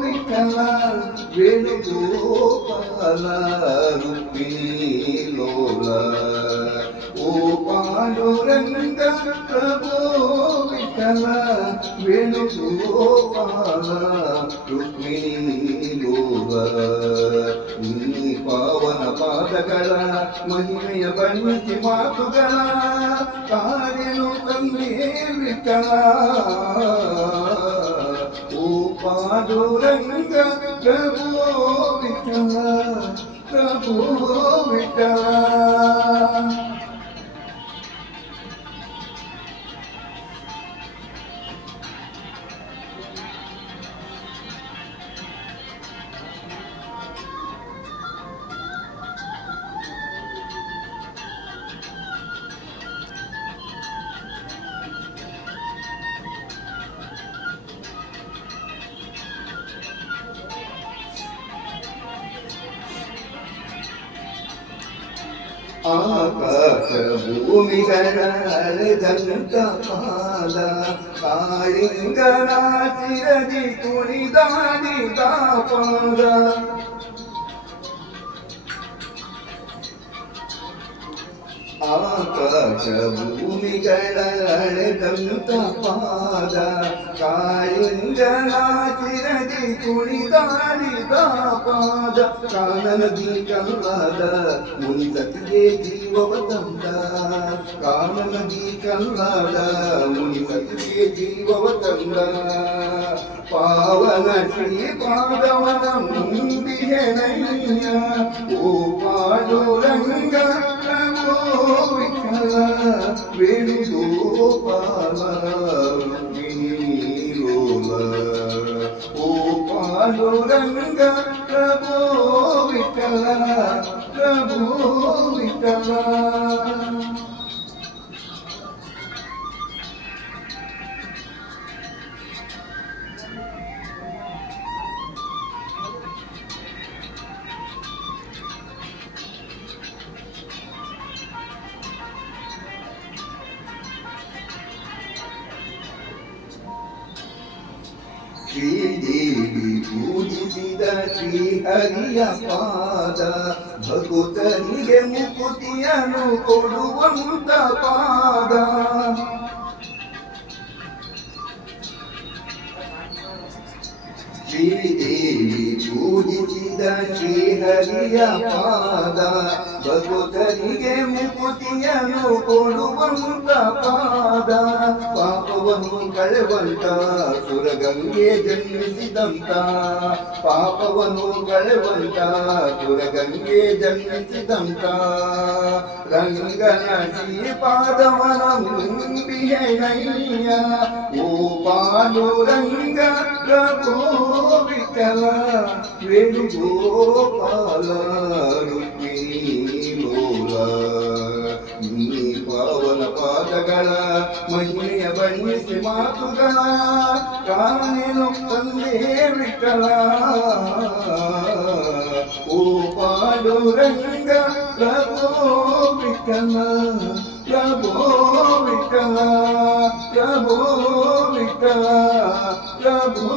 విఠల వేణుగోపాల రుక్మిణీలోల ఓ పాండురంగ ప్రభో విఠల వేణుగోపాల ರುಕ್ಮಿಣೀಲೋಲ ನೀ ಪಾವನ ಪಾದಗಳ ಮಹಿಮೆಯ ಬಣ್ಣಿಸಿ ಮಾತುಗಳ ಕಾರೆನು ತಂದೆ ವಿಠಲ ಓ ಪಾಂಡುರಂಗ ಪ್ರಭೋ ವಿಠಲ ಪ್ರಭೋ ವಿಠಲ. ಆಕಾಶ ಭೂಮಿಗಳದಂತ ಪಾದ ಕಾಳಿಂಗನಾಚಿರದಿ ಕುಣಿದಾಡಿದ ಪಾದ ಆಕಾಶ ಭೂಮಿಗಳದಂತ ಪಾದ ಕಾಳಿಂಗನಾಚಿರದಿ ಕುಣಿದಾಡಿದ ಪಾದ ಕಾನನದಿ ಕಲ್ಲಾದ ಮುನಿಸತಿಗೆ ಜೀವವ ತಂದ ಕಾನನದಿ ಕಲ್ಲಾದ ಮುನಿಸತಿಗೆ ಜೀವವ ತಂದ ಪಾವನ ಶ್ರೀ ಪಾದವನ ಮುಂದಿಹೆನಯ್ಯ ಓ ಪಾಂಡುರಂಗ ಪ್ರಭೋ ವಿಠಲ ವೇಣುಗೋಪಾಲ ರುಕ್ಮಿಣೀಲೋಲ ಓ ಪಾಂಡುರಂಗ ಪ್ರಭೋ ವಿಠಲ ಪ್ರಭೋ ವಿಠಲ. ಶ್ರೀದೇವಿ ಪೂಜಿಸಿದ ಶ್ರೀಹರಿಯ ಪಾದ ಭಕ್ತನಿಗೆ ಮುಕುತಿಯನ್ನು ಕೊಡುವಂತ ಪಾದ ಶ್ರೀದೇವಿ ಪೂಜಿಸಿದ ಶ್ರೀಹರಿಯ ಪಾದ ಭಕ್ತನಿಗೆ ಮುಕುತಿಯನ್ನು ಕೊಡುವಂತ ಪಾದ ಪಾಪವನ್ನು ಕಳೆವಂತ ಸುರಗಂಗೆ ಜನ್ಮಿಸಿದಂತ ಪಾಪವನ್ನು ಕಳೆವಂತ ಸುರಗಂಗೆ ಜನ್ಮಿಸಿದಂತ ರಂಗನ ಶ್ರೀಪಾದವನ ಮುಂದಿಹೆನಯ್ಯ ಓ ಪಾಂಡುರಂಗ ಪ್ರಭೋ ವಿಠಲ ವೇಣುಗೋಪಾಲ ರುಕ್ಮಿಣೀಲೋಲ ನೀ ಪಾವನ ಪಾದಗಳ ಮಹಿಮೆಯ ಬಣ್ಣಿಸಿ ಮಾತುಗಳ ಕಾನೆನು ತಂದೆ ವಿಠಲ ಓ ಪಾಂಡುರಂಗ ಪ್ರಭೋ ವಿಠಲ ಪ್ರಭೋ ವಿಠಲ ಪ್ರಭೋ ವಿಠಲ ಪ್ರಭೋ